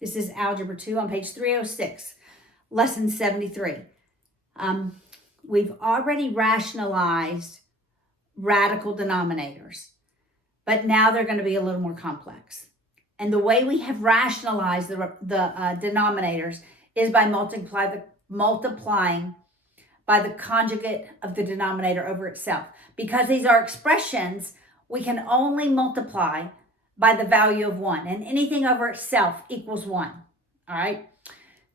This is Algebra 2 on page 306, lesson 73. We've already rationalized radical denominators, but now they're going to be a little more complex. And the way we have rationalized the denominators is by multiplying by the conjugate of the denominator over itself. Because these are expressions, we can only multiply by the value of 1, and anything over itself equals 1. All right.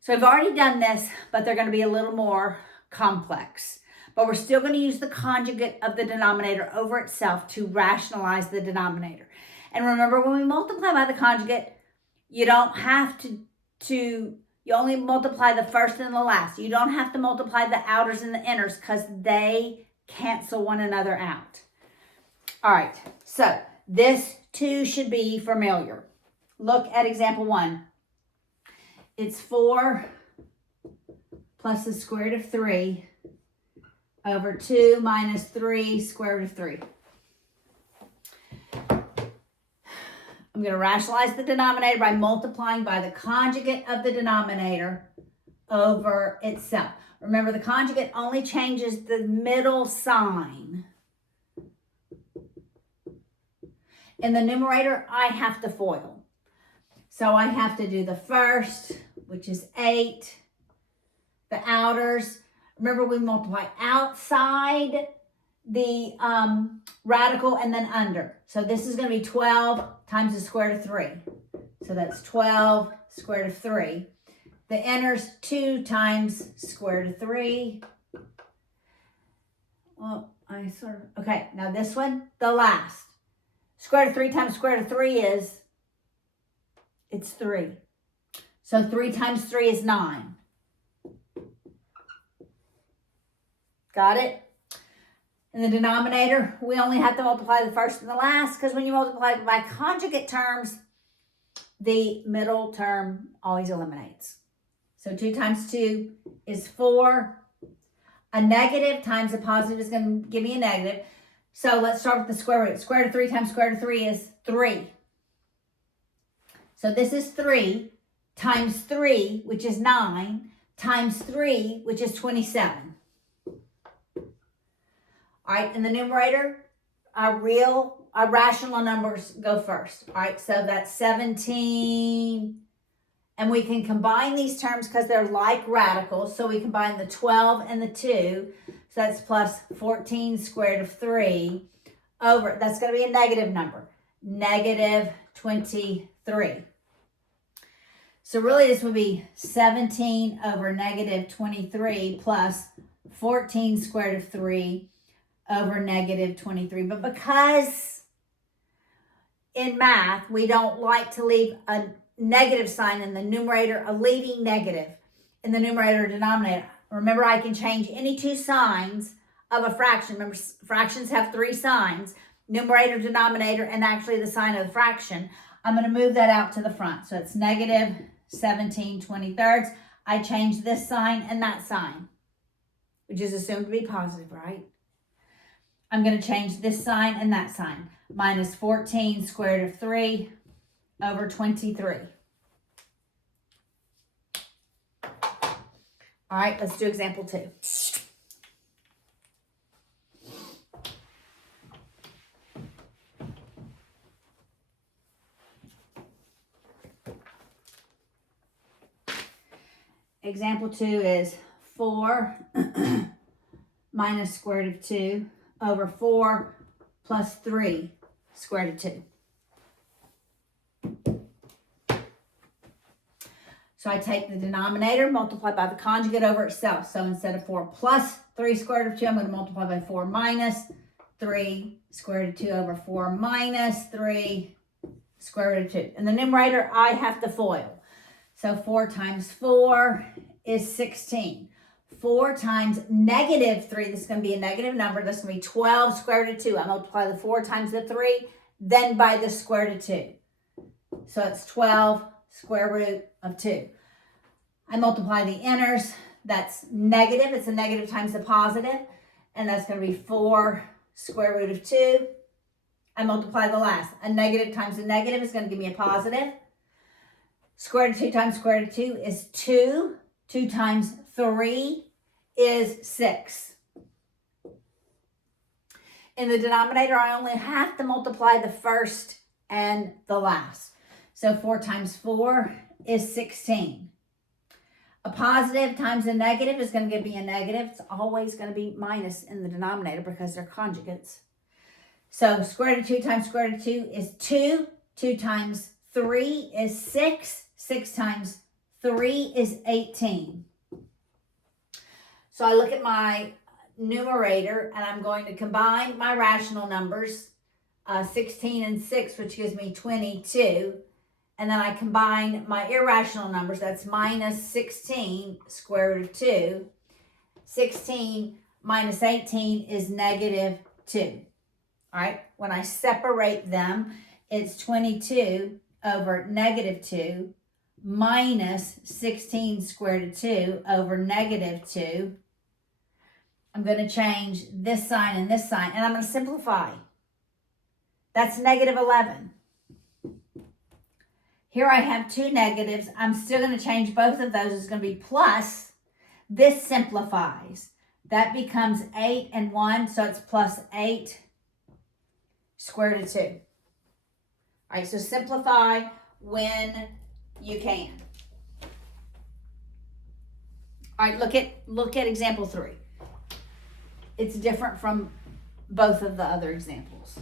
So I've already done this, but they're going to be a little more complex. But we're still going to use the conjugate of the denominator over itself to rationalize the denominator. And remember, when we multiply by the conjugate, you don't have you only multiply the first and the last. You don't have to multiply the outers and the inners because they cancel one another out. All right, so this too should be familiar. Look at example 1. It's 4 plus the square root of 3 over 2 minus 3 square root of 3. I'm going to rationalize the denominator by multiplying by the conjugate of the denominator over itself. Remember, the conjugate only changes the middle sign. In the numerator, I have to FOIL. So I have to do the first, which is 8. The outers, remember we multiply outside the radical and then under. So this is going to be 12 times the square root of 3. So that's 12 square root of 3. The inners, 2 times square root of 3. Well, okay, now this one, the last. Square root of 3 times square root of 3 it's 3. So 3 times 3 is 9. Got it? In the denominator, we only have to multiply the first and the last because when you multiply by conjugate terms, the middle term always eliminates. So 2 times 2 is 4. A negative times a positive is going to give me a negative. So let's start with the square root. Square root of 3 times square root of 3 is 3. So this is 3 times 3, which is 9, times 3, which is 27. All right, in the numerator, our rational numbers go first. All right, so that's 17. And we can combine these terms because they're like radicals. So we combine the 12 and the 2. So that's plus 14 squared of 3 over, that's going to be a negative number, negative 23. So really this would be 17 over negative 23 plus 14 squared of 3 over negative 23. But because in math, we don't like to leave a negative sign in the numerator, a leading negative in the numerator or denominator. Remember, I can change any 2 signs of a fraction. Remember, fractions have 3 signs, numerator, denominator, and actually the sign of the fraction. I'm going to move that out to the front. So it's negative 17/23. I change this sign and that sign, which is assumed to be positive, right? I'm going to change this sign and that sign. Minus 14 square root of 3 over 23. All right, let's do example 2. Example 2 is 4 minus square root of 2 over 4 plus 3 square root of 2. So I take the denominator, multiply by the conjugate over itself. So instead of 4 plus 3 square root of 2, I'm going to multiply by 4 minus 3 square root of 2 over 4 minus 3 square root of 2. In the numerator, I have to FOIL. So 4 times 4 is 16. 4 times negative 3, this is going to be a negative number. This is going to be 12 square root of 2. I multiply the 4 times the 3, then by the square root of 2. So it's 12 square root of 2. I multiply the inners. That's negative. It's a negative times the positive. And that's going to be 4 square root of 2. I multiply the last. A negative times a negative is going to give me a positive. Square root of 2 times square root of 2 is 2. 2 times 3 is 6. In the denominator, I only have to multiply the first and the last. So 4 times 4 is 16. A positive times a negative is going to give me a negative. It's always going to be minus in the denominator because they're conjugates. So square root of 2 times square root of 2 is 2. 2 times 3 is 6. 6 times 3 is 18. So I look at my numerator and I'm going to combine my rational numbers, 16 and 6, which gives me 22. And then I combine my irrational numbers, that's minus 16 square root of 2. 16 minus 18 is negative 2. All right, when I separate them, it's 22 over negative 2 minus 16 square root of 2 over negative 2. I'm going to change this sign and this sign, and I'm going to simplify. That's negative 11. Here I have two negatives. I'm still going to change both of those. It's going to be plus. This simplifies. That becomes 8 and 1, so it's plus 8 square root of 2. All right, so simplify when you can. All right, look at example 3. It's different from both of the other examples.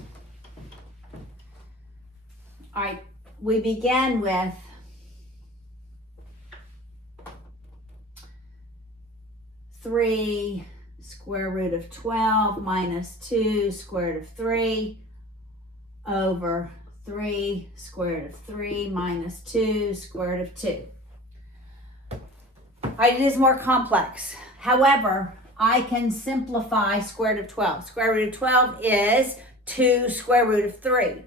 All right, we began with three square root of 12 minus 2 square root of 3 over 3 square root of 3 minus 2 square root of 2. All right, it is more complex. However, I can simplify square root of 12. Square root of 12 is 2 square root of 3.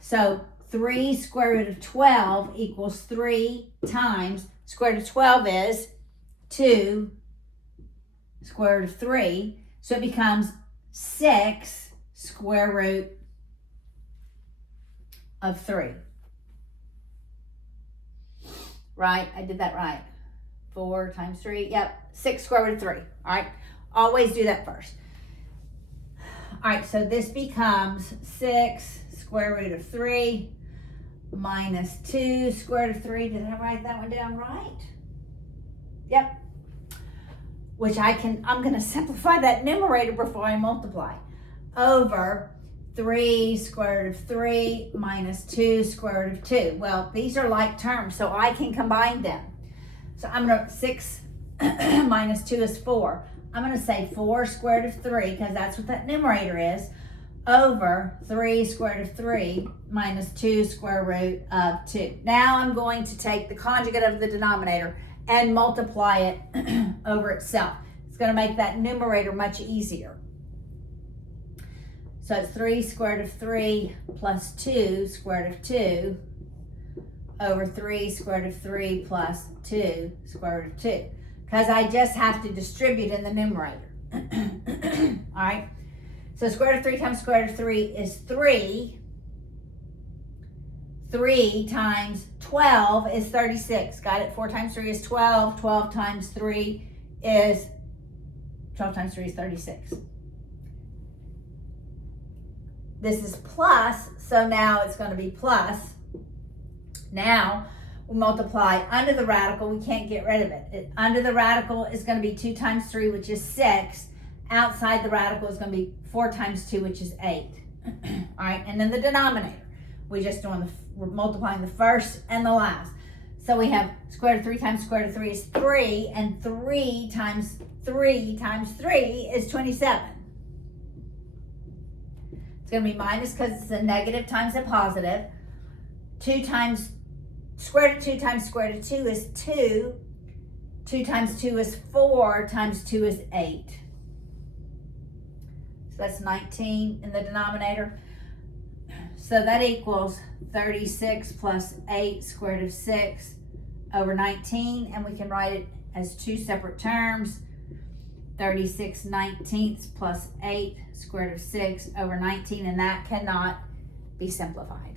So 3 square root of 12 equals 3 times square root of 12 is 2 square root of 3. So it becomes 6 square root of 3. Right? I did that right. 4 times 3. Yep. 6 square root of 3. All right. Always do that first. All right. So this becomes 6 square root of 3 minus 2 square root of 3. Did I write that one down right? Yep. Which I'm going to simplify that numerator before I multiply. Over 3 square root of 3 minus 2 square root of 2. Well, these are like terms, so I can combine them. So I'm going to, 6 minus 2 is 4. I'm going to say 4 square root of 3, because that's what that numerator is, over 3 square root of 3 minus 2 square root of 2. Now I'm going to take the conjugate of the denominator and multiply it over itself. It's going to make that numerator much easier. So it's 3 square root of 3 plus 2 square root of 2 over 3 square root of 3 plus 2 square root of 2. Because I just have to distribute in the numerator. All right. So square root of 3 times square root of 3 is 3. 3 times 12 is 36. Got it? 4 times 3 is 12. 12 times 3 is 36. This is plus, so now it's going to be plus. Now we multiply under the radical. We can't get rid of it. Under the radical is going to be 2 times 3, which is 6. Outside the radical is going to be 4 times 2, which is 8. All right, and then the denominator. We're multiplying the first and the last. So we have square root of 3 times square root of 3 is 3, and 3 times 3 times 3 is 27. It's going to be minus because it's a negative times a positive. 2 times square root of 2 times square root of 2 is 2. 2 times 2 is 4 times 2 is 8. So that's 19 in the denominator. So that equals 36 plus 8 square root of 6 over 19. And we can write it as two separate terms. 36 19ths plus 8 square root of 6 over 19. And that cannot be simplified.